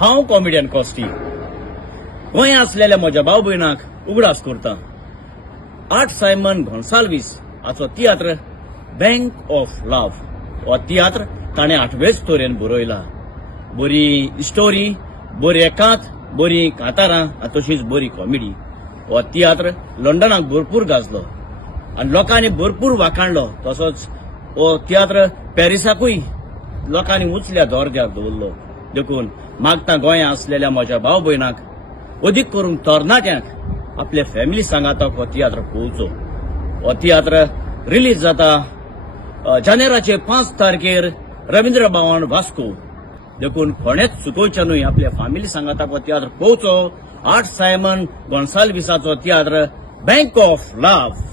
हांव कॉमेडियन कॉस्टी गोंय असलेल्या म्हज्या भाव भयणाक उगडास करता। आर्ट सायमन गोन्साल्वीस हाचो तियात्र बँक ऑफ लव्ह हो तियात्र ताणें 8वेच तोरेन बरयला। बरी स्टोरी, बरी एकांत, बरी कांतारां आनी तशीच बरी कॉमेडी। हो तियात्र लंडनाक भरपूर गाजलो आनी लोकांनी भरपूर वाखाणलो। तसोच हो तियात्र पॅरिसाकूय लोकांनी उचल्या दर्ज्यार दवरलो। देखून मागता गोंया असलेल्या म्हज्या भाव भयणाक अदीक करून तरणाट्यांक आपले फॅमिली सांगाताक हो तियात्र पळोवचो। हो तियात्र रिलीज जाता जानेराचे 5 तारखेर रवींद्र भवन वास्को। देखून कोणेच चुकोवचे न्हय, आपल्या फॅमिली सांगाताक हो तियात्र पळोवचो। आर्ट सायमन गोन्साल्वीसाचो तियात्र बँक ऑफ लव्ह।